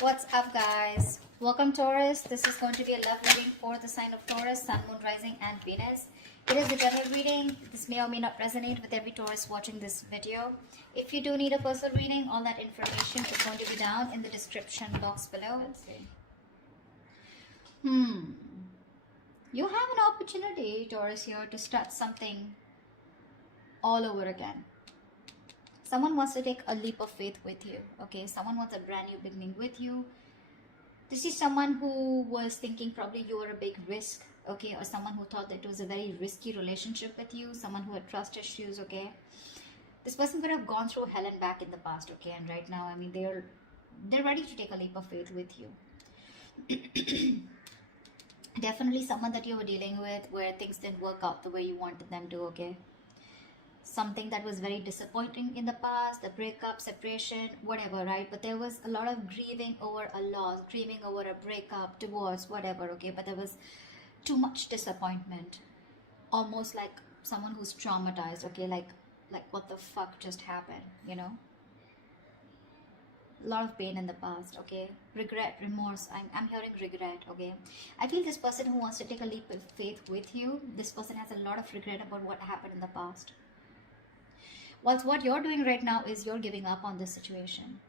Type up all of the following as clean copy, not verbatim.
What's up, guys? Welcome, Taurus. This is going to be a love reading for the sign of Taurus, Sun, Moon, Rising, and Venus. It is a general reading. This may or may not resonate with every Taurus watching this video. If you do need a personal reading, all that information is going to be down in the description box below. Let's see. You have an opportunity, Taurus, here to start something all over again. Someone wants to take a leap of faith with you, okay? Someone wants a brand new beginning with you. This is someone who was thinking probably you were a big risk, okay? Or someone who thought that it was a very risky relationship with you. Someone who had trust issues, okay? This person could have gone through hell and back in the past, okay? And right now, I mean, they're ready to take a leap of faith with you. Definitely someone that you were dealing with where things didn't work out the way you wanted them to, okay? Something that was very disappointing in the past, a breakup, separation, whatever, right? But there was a lot of grieving over a loss, grieving over a breakup, divorce, whatever, okay? But there was too much disappointment, almost like someone who's traumatized, okay? Like what the fuck just happened, you know? A lot of pain in the past, okay? Regret, remorse. I'm hearing regret, okay? I feel this person who wants to take a leap of faith with you, this person has a lot of regret about what happened in the past. Whilst what you're doing right now is you're giving up on this situation.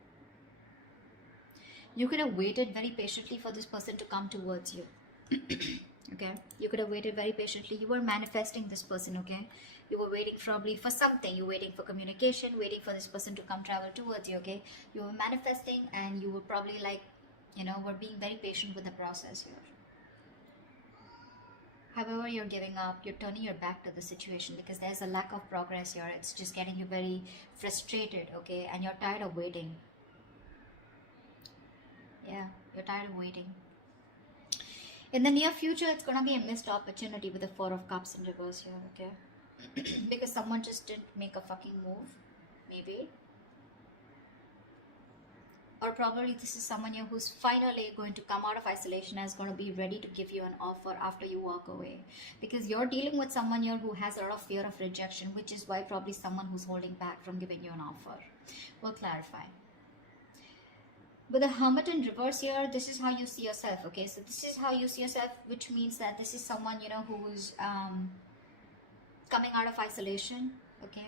You could have waited very patiently for this person to come towards you. Okay? You could have waited very patiently. You were manifesting this person, okay? You were waiting probably for something. You were waiting for communication, waiting for this person to come travel towards you, okay? You were manifesting and you were probably like, you know, were being very patient with the process here. However, you're giving up, you're turning your back to the situation because there's a lack of progress here. It's just getting you very frustrated, okay? And you're tired of waiting. Yeah, you're tired of waiting. In the near future, it's going to be a missed opportunity with the Four of Cups in reverse here, okay? Because someone just didn't make a fucking move, maybe. Or probably this is someone here who's finally going to come out of isolation and is going to be ready to give you an offer after you walk away. Because you're dealing with someone here who has a lot of fear of rejection, which is why probably someone who's holding back from giving you an offer. We'll clarify. With the Hermit in reverse here, this is how you see yourself, okay? So this is how you see yourself, which means that this is someone, you know, who's coming out of isolation, okay?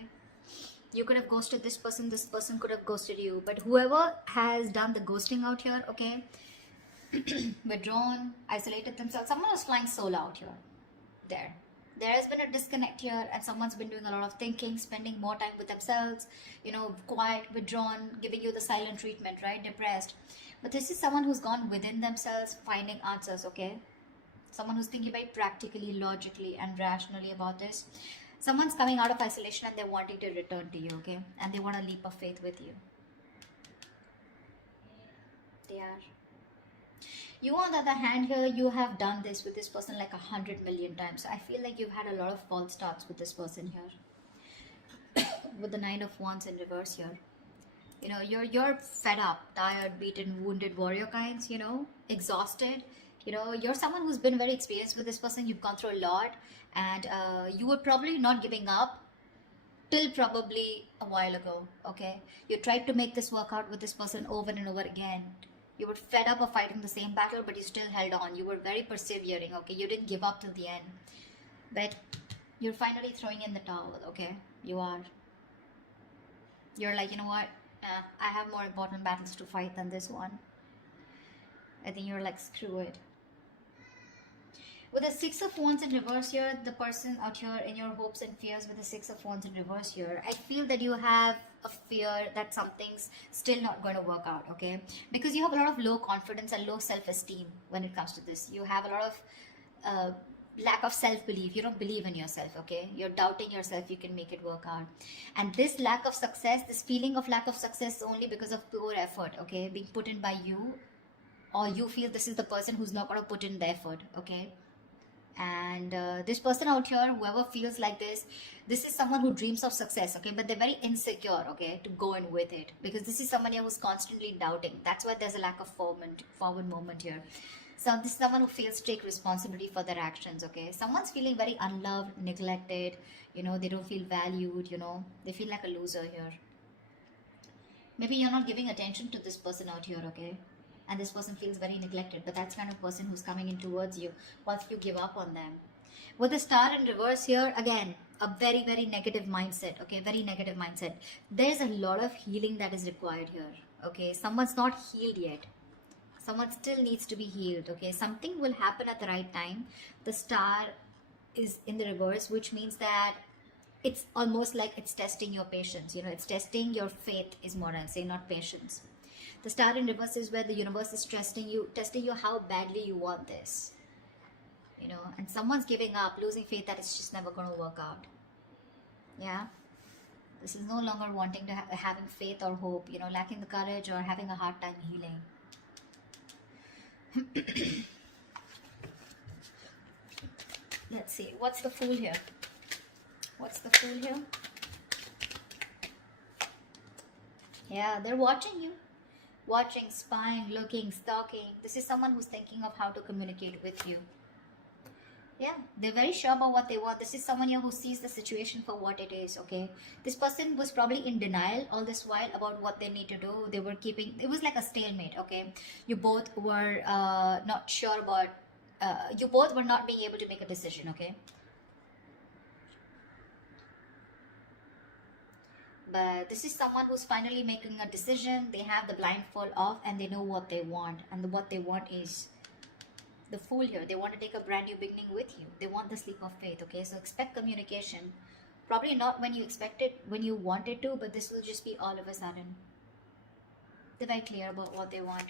You could have ghosted this person could have ghosted you. But whoever has done the ghosting out here, okay, withdrawn, isolated themselves, someone was flying solo out here. There has been a disconnect here and someone's been doing a lot of thinking, spending more time with themselves, you know, quiet, withdrawn, giving you the silent treatment, right? Depressed. But this is someone who's gone within themselves, finding answers, okay? Someone who's thinking very practically, logically, and rationally about this. Someone's coming out of isolation and they're wanting to return to you, okay? And they want a leap of faith with you. They are. You, on the other hand, here, you have done this with this person like 100 million times. So I feel like you've had a lot of false starts with this person here. With the Nine of Wands in reverse here. You know, you're fed up, tired, beaten, wounded warrior kinds, you know, exhausted. You know, you're someone who's been very experienced with this person. You've gone through a lot. And you were probably not giving up till probably a while ago, okay? You tried to make this work out with this person over and over again. You were fed up of fighting the same battle, but you still held on. You were very persevering, okay? You didn't give up till the end. But you're finally throwing in the towel, okay? You are. You're like, you know what? I have more important battles to fight than this one. I think you're like, screw it. With the Six of Wands in reverse here, the person out here in your hopes and fears with the Six of Wands in reverse here, I feel that you have a fear that something's still not going to work out, okay? Because you have a lot of low confidence and low self-esteem when it comes to this. You have a lot of lack of self-belief. You don't believe in yourself, okay? You're doubting yourself you can make it work out. And this lack of success, this feeling of lack of success is only because of poor effort, okay? Being put in by you, or you feel this is the person who's not going to put in the effort, okay? And this person out here, whoever feels like this is someone who dreams of success, okay, but they're very insecure, okay, to go in with it, because this is someone here who's constantly doubting. That's why there's a lack of forward movement here. So this is someone who feels take responsibility for their actions, okay? Someone's feeling very unloved, neglected, you know, they don't feel valued, you know, they feel like a loser here. Maybe you're not giving attention to this person out here, okay? and this person feels very neglected, but that's kind of person who's coming in towards you once you give up on them. With the star in reverse here, again, a very, very negative mindset, okay, very negative mindset. There's a lot of healing that is required here, okay. Someone's not healed yet. Someone still needs to be healed, okay. Something will happen at the right time. The star is in the reverse, which means that it's almost like it's testing your patience, you know, it's testing your faith is more I'll say, not patience. The star in reverse is where the universe is testing you how badly you want this, you know, and someone's giving up, losing faith that it's just never going to work out. Yeah, this is no longer wanting to having faith or hope, you know, lacking the courage or having a hard time healing. Let's see, what's the Fool here? What's the Fool here? Yeah, they're watching you. Watching, spying, looking, stalking. This is someone who's thinking of how to communicate with you. Yeah, they're very sure about what they want. This is someone here who sees the situation for what it is, okay? This person was probably in denial all this while about what they need to do. They were keeping, it was like a stalemate, okay? You both were not sure about, you both were not being able to make a decision, okay? But this is someone who's finally making a decision. They have the blindfold off and they know what they want. And what they want is the Fool here. They want to take a brand new beginning with you. They want the sleep of faith, okay? So expect communication. Probably not when you expect it, when you want it to, but this will just be all of a sudden. They're very clear about what they want.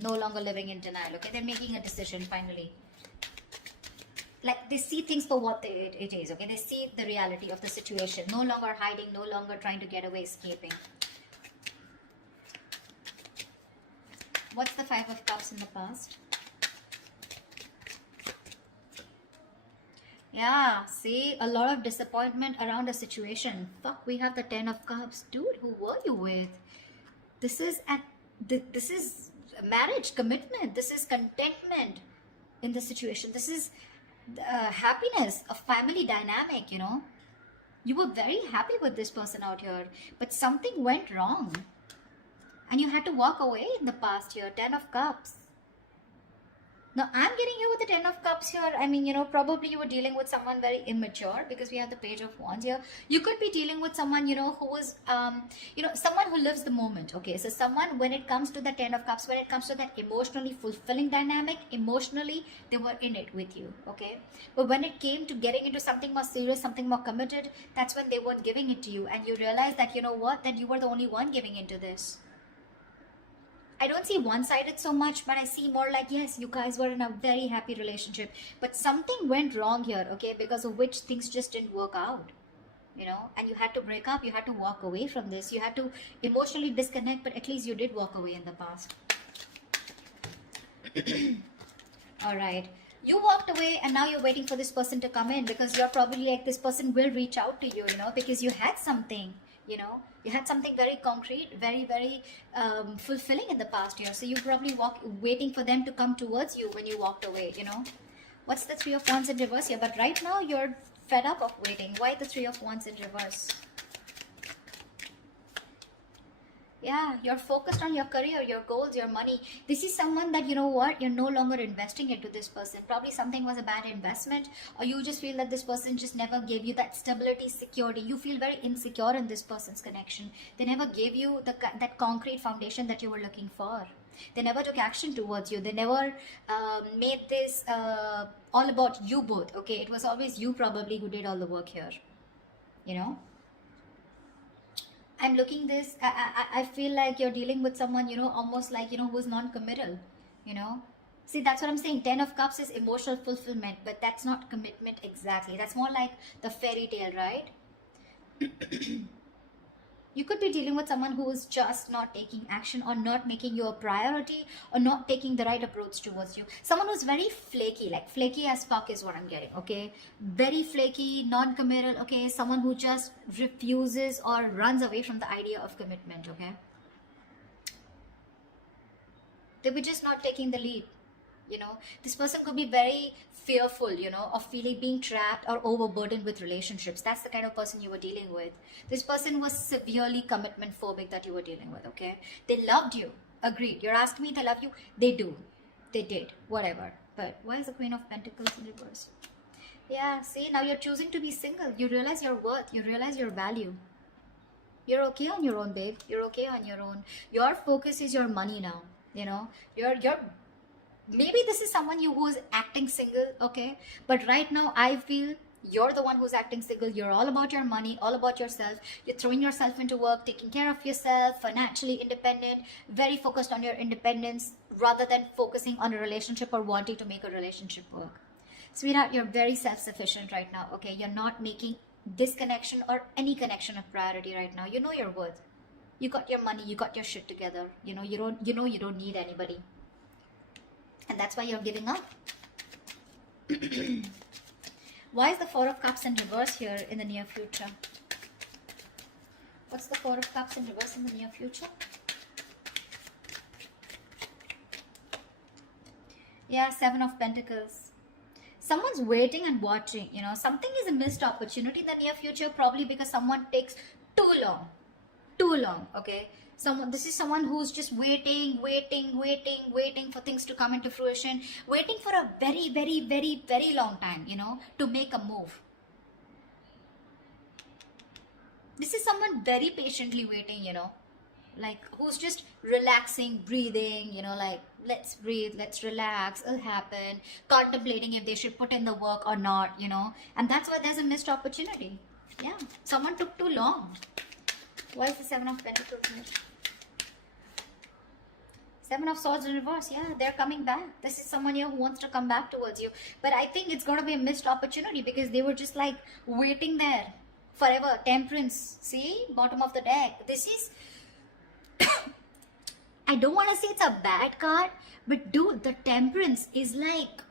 No longer living in denial, okay? They're making a decision finally. Like, they see things for what it is, okay? They see the reality of the situation. No longer hiding, no longer trying to get away, escaping. What's the Five of Cups in the past? Yeah, see, a lot of disappointment around a situation. Fuck, we have the Ten of Cups. Dude, who were you with? This is marriage, commitment. This is contentment in the situation. This is happiness, a family dynamic, you know. You were very happy with this person out here, but something went wrong and you had to walk away in the past here. Ten of Cups. Now I'm getting here with the Ten of Cups here. I mean, you know, probably you were dealing with someone very immature because we have the Page of Wands here. You could be dealing with someone, you know, who was, you know, someone who lives the moment. Okay, so someone, when it comes to the Ten of Cups, when it comes to that emotionally fulfilling dynamic, emotionally, they were in it with you. Okay, but when it came to getting into something more serious, something more committed, that's when they weren't giving it to you. And you realize that, you know what, that you were the only one giving into this. I don't see one-sided so much, but I see more like, yes, you guys were in a very happy relationship, but something went wrong here, okay, because of which things just didn't work out, you know, and you had to break up, you had to walk away from this, you had to emotionally disconnect, but at least you did walk away in the past. All right. You walked away and now you're waiting for this person to come in because you're probably like, this person will reach out to you, you know, because you had something. You know, you had something very concrete, very, very fulfilling in the past year. So you probably waiting for them to come towards you when you walked away, you know. What's the Three of Wands in reverse here? But right now you're fed up of waiting. Why the Three of Wands in reverse? Yeah, you're focused on your career, your goals, your money. This is someone that, you know what, you're no longer investing into this person. Probably something was a bad investment, or you just feel that this person just never gave you that stability, security. You feel very insecure in this person's connection. They never gave you that concrete foundation that you were looking for. They never took action towards you. They never made this all about you both. Okay, it was always you probably who did all the work here, you know. I'm looking this, I feel like you're dealing with someone, you know, almost like, you know, who's non-committal, you know. See, that's what I'm saying. Ten of Cups is emotional fulfillment, but that's not commitment exactly. That's more like the fairy tale, right? You could be dealing with someone who is just not taking action or not making you a priority or not taking the right approach towards you. Someone who's very flaky, like flaky as fuck is what I'm getting, okay? Very flaky, non-committal, okay? Someone who just refuses or runs away from the idea of commitment, okay? They were just not taking the lead, you know? This person could be very fearful, you know, of being trapped or overburdened with relationships. That's the kind of person you were dealing with. This person was severely commitment phobic that you were dealing with, okay? They loved you. Agreed. You're asking me if they love you. They do. They did. Whatever. But why is the Queen of Pentacles in reverse? Yeah, see, now you're choosing to be single. You realize your worth. You realize your value. You're okay on your own, babe. You're okay on your own. Your focus is your money now. You know, you're maybe this is someone you who's acting single, okay? But right now, I feel you're the one who's acting single. You're all about your money, all about yourself. You're throwing yourself into work, taking care of yourself, financially independent, very focused on your independence rather than focusing on a relationship or wanting to make a relationship work. Sweetheart, you're very self-sufficient right now, okay? You're not making this connection or any connection a priority right now. You know your worth. You got your money, you got your shit together. You know you don't need anybody. And that's why you're giving up. Why is the Four of Cups in reverse here in the near future? What's the Four of Cups in reverse in the near future? Yeah, Seven of Pentacles. Someone's waiting and watching, you know. Something is a missed opportunity in the near future, probably because someone takes too long. Too long, okay? This is someone who's just waiting for things to come into fruition, waiting for a very, very, very, very long time, you know, to make a move. This is someone very patiently waiting, you know, like who's just relaxing, breathing, you know, like let's breathe, let's relax, it'll happen, contemplating if they should put in the work or not, you know. And that's why there's a missed opportunity. Yeah, someone took too long. Why is the Seven of Pentacles here? Seven of Swords in reverse. Yeah, they're coming back. This is someone here who wants to come back towards you. But I think it's going to be a missed opportunity because they were just like waiting there forever. Temperance. See? Bottom of the deck. This is... I don't want to say it's a bad card. But dude, the Temperance is like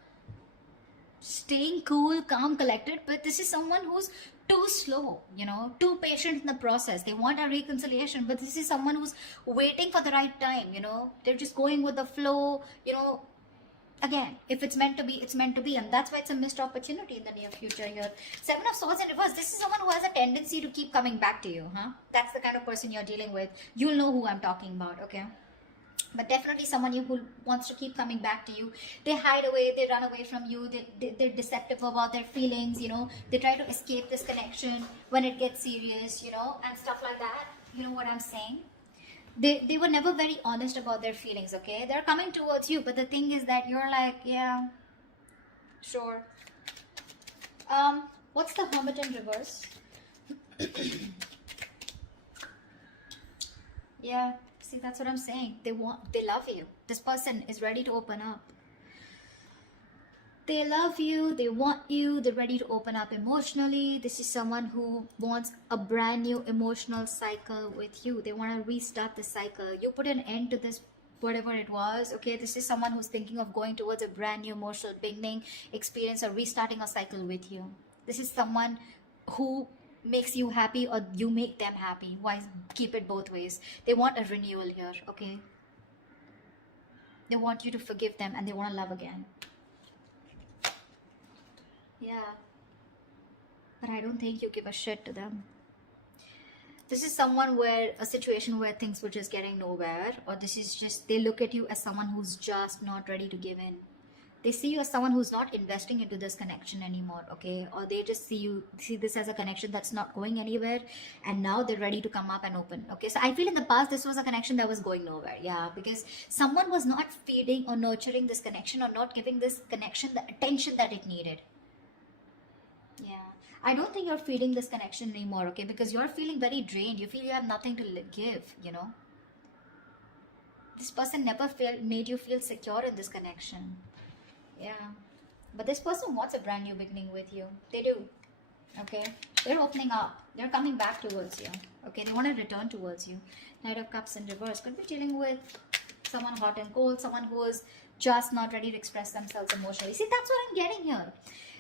staying cool, calm, collected. But this is someone who's too slow, you know, too patient in the process. They want a reconciliation, but this is someone who's waiting for the right time, you know. They're just going with the flow, you know. Again, if it's meant to be, it's meant to be. And that's why it's a missed opportunity in the near future here. Seven of Swords in reverse. This is someone who has a tendency to keep coming back to you, huh? That's the kind of person you're dealing with. You'll know who I'm talking about, okay? But definitely someone who wants to keep coming back to you. They hide away, they run away from you, they're deceptive about their feelings, you know. They try to escape this connection when it gets serious, you know, and stuff like that. You know what I'm saying? They were never very honest about their feelings, okay? They're coming towards you, but the thing is that you're like, yeah, sure. What's the Hermit in reverse? Yeah. See, that's what I'm saying. They love you. This person is ready to open up. They love you, they want you, they're ready to open up emotionally. This is someone who wants a brand new emotional cycle with you. They want to restart the cycle. You put an end to this, whatever it was, okay? This is someone who's thinking of going towards a brand new emotional beginning, experience, or restarting a cycle with you. This is someone who makes you happy or you make them happy. Why keep it both ways? They want a renewal here, okay? They want you to forgive them and they want to love again. Yeah. But I don't think you give a shit to them. This is someone where a situation where things were just getting nowhere, or this is just they look at you as someone who's just not ready to give in. They see you as someone who's not investing into this connection anymore, okay? Or they just see this as a connection that's not going anywhere, and now they're ready to come up and open, okay? So I feel in the past this was a connection that was going nowhere, yeah, because someone was not feeding or nurturing this connection or not giving this connection the attention that it needed. Yeah, I don't think you're feeding this connection anymore, okay? Because you're feeling very drained. You feel you have nothing to give, you know? This person never made you feel secure in this connection. Yeah, but this person wants a brand new beginning with you. They do, okay? They're opening up. They're coming back towards you, okay? They want to return towards you. Knight of Cups in reverse. Could be dealing with someone hot and cold, someone who is just not ready to express themselves emotionally. See, that's what I'm getting here.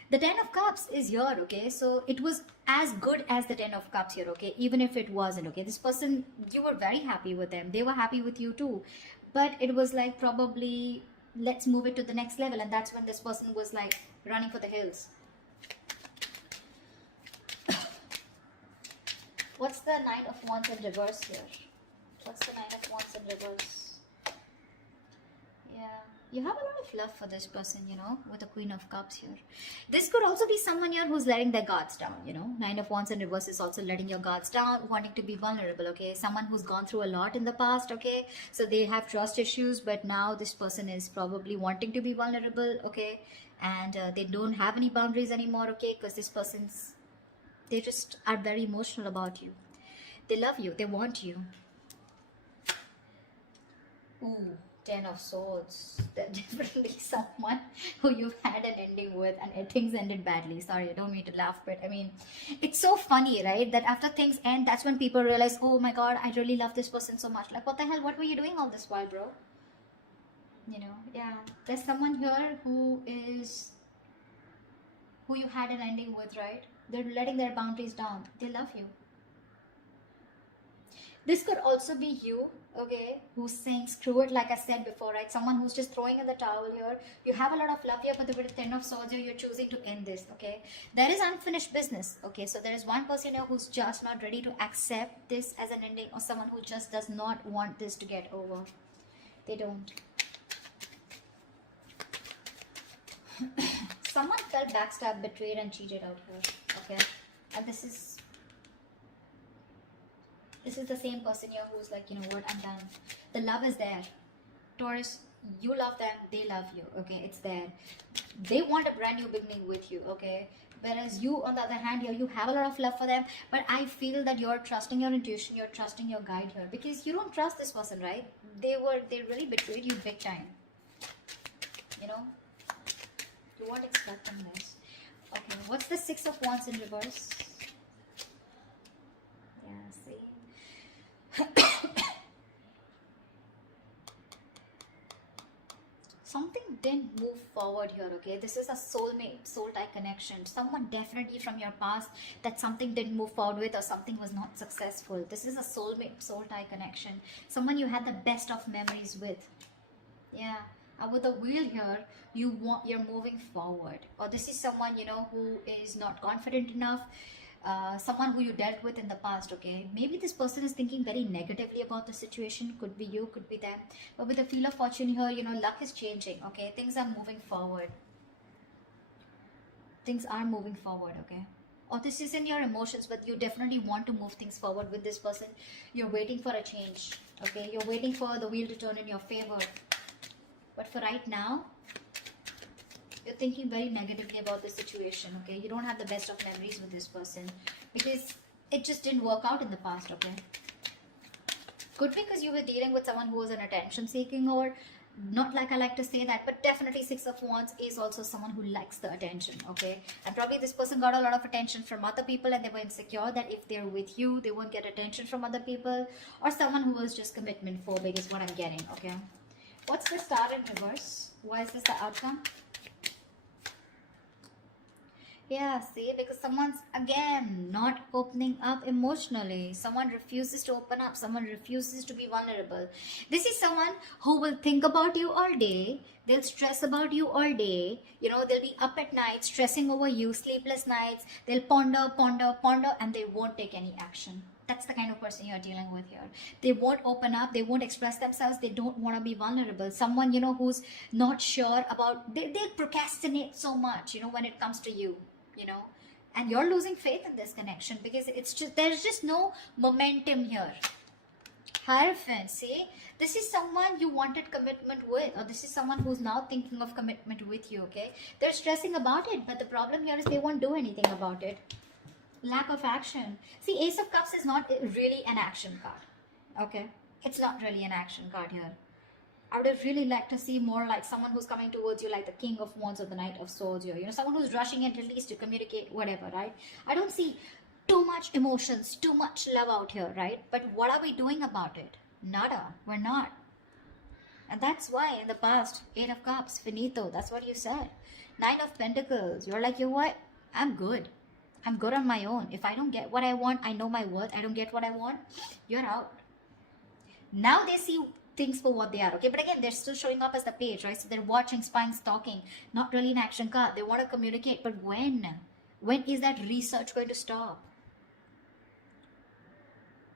The Ten of Cups is here, okay? So it was as good as the Ten of Cups here, okay? Even if it wasn't, okay? This person, you were very happy with them. They were happy with you too. But it was like probably... let's move it to the next level, and that's when this person was like running for the hills. What's the Knight of Wands in reverse here? What's the Knight of Wands in reverse? You have a lot of love for this person, you know, with the Queen of Cups here. This could also be someone here who's letting their guards down, you know. Nine of Wands in reverse is also letting your guards down, wanting to be vulnerable, okay. Someone who's gone through a lot in the past, okay. So they have trust issues, but now this person is probably wanting to be vulnerable, okay. And they don't have any boundaries anymore, okay, because this person's, they just are very emotional about you. They love you, they want you. Ooh, Ten of Swords. They're definitely someone who you've had an ending with and things ended badly. Sorry, I don't mean to laugh, but I mean, it's so funny, right? That after things end, that's when people realize, oh my god, I really love this person so much. Like, what the hell? What were you doing all this while, bro? You know, yeah. There's someone here who you had an ending with, right? They're letting their boundaries down. They love you. This could also be you, okay, who's saying screw it, like I said before, right? Someone who's just throwing in the towel here. You have a lot of love here, but with the Ten of Swords here, you're choosing to end this, okay? There is unfinished business, okay? So there is one person here who's just not ready to accept this as an ending, or someone who just does not want this to get over. They don't. Someone felt backstabbed, betrayed, and cheated out here, okay? And this is the same person here who's like, you know what, I'm done. The love is there. Taurus, you love them, they love you, okay? It's there. They want a brand new beginning with you, okay? Whereas you, on the other hand, here, you have a lot of love for them, but I feel that you're trusting your intuition, you're trusting your guide here, because you don't trust this person, right? They really betrayed you big time. You know? You weren't expecting this. Okay, what's the Six of Wands in reverse? Yeah, see? Something didn't move forward here, okay? This is a soulmate, soul tie connection. Someone definitely from your past that something didn't move forward with, or something was not successful. This is a soulmate, soul tie connection. Someone you had the best of memories with. Yeah. With the wheel here, you're moving forward. Or this is someone, you know, who is not confident enough. Someone who you dealt with in the past, okay? Maybe this person is thinking very negatively about the situation. Could be you, could be them. But with the Wheel of Fortune here, you know, luck is changing, okay? Things are moving forward. Things are moving forward, okay? Or this is in your emotions, but you definitely want to move things forward with this person. You're waiting for a change, okay? You're waiting for the wheel to turn in your favor. But for right now, you're thinking very negatively about the situation, okay? You don't have the best of memories with this person because it just didn't work out in the past, okay? Could be because you were dealing with someone who was an attention seeking, or not like I like to say that, but definitely Six of Wands is also someone who likes the attention, okay? And probably this person got a lot of attention from other people and they were insecure that if they're with you, they won't get attention from other people, or someone who was just commitment phobic is what I'm getting, okay? What's the Star in reverse? Why is this the outcome? Yeah, see, because someone's, again, not opening up emotionally. Someone refuses to open up. Someone refuses to be vulnerable. This is someone who will think about you all day. They'll stress about you all day. You know, they'll be up at night, stressing over you, sleepless nights. They'll ponder, and they won't take any action. That's the kind of person you're dealing with here. They won't open up. They won't express themselves. They don't want to be vulnerable. Someone, you know, who's not sure about, they procrastinate so much, you know, when it comes to you. You know, and you're losing faith in this connection because it's just, there's just no momentum here. Hierophant, see, this is someone you wanted commitment with, or this is someone who's now thinking of commitment with you, okay? They're stressing about it, but the problem here is they won't do anything about it. Lack of action. See, Ace of Cups is not really an action card, okay? It's not really an action card here. I would have really liked to see more like someone who's coming towards you like the King of Wands or the Knight of Swords here. You know, someone who's rushing in at least to communicate, whatever, right? I don't see too much emotions, too much love out here, right? But what are we doing about it? Nada. We're not. And that's why in the past, 8 of Cups, finito. That's what you said. 9 of Pentacles. You're like, you know what? I'm good. I'm good on my own. If I don't get what I want, I know my worth. I don't get what I want, you're out. Now they see things for what they are, okay? But again, they're still showing up as the page, right? So they're watching, spying, stalking, not really an action card. They want to communicate, but when is that research going to stop?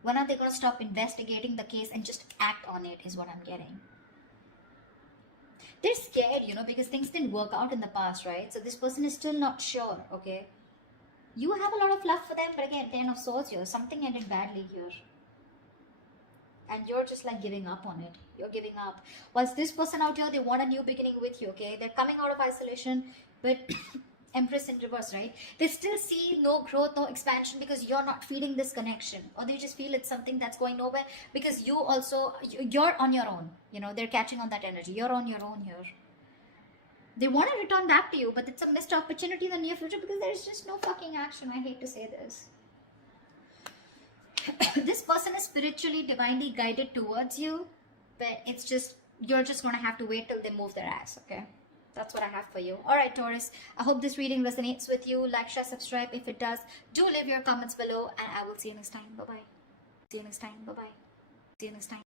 When are they going to stop investigating the case and just act on it is what I'm getting. They're scared, you know, because things didn't work out in the past, right? So this person is still not sure, okay? You have a lot of love for them, but again, 10 of swords here. Something ended badly here. And you're just like giving up on it. You're giving up. Whilst this person out here, they want a new beginning with you, okay? They're coming out of isolation, but Empress in reverse, right? They still see no growth, no expansion because you're not feeding this connection. Or they just feel it's something that's going nowhere because you also, you're on your own. You know, they're catching on that energy. You're on your own here. They want to return back to you, but it's a missed opportunity in the near future because there's just no fucking action. I hate to say this. This person is spiritually, divinely guided towards you, but it's just, you're just going to have to wait till they move their ass, okay? That's what I have for you. Alright, Taurus, I hope this reading resonates with you. Like, share, subscribe. If it does, do leave your comments below, and I will see you next time. Bye-bye. See you next time. Bye-bye. See you next time.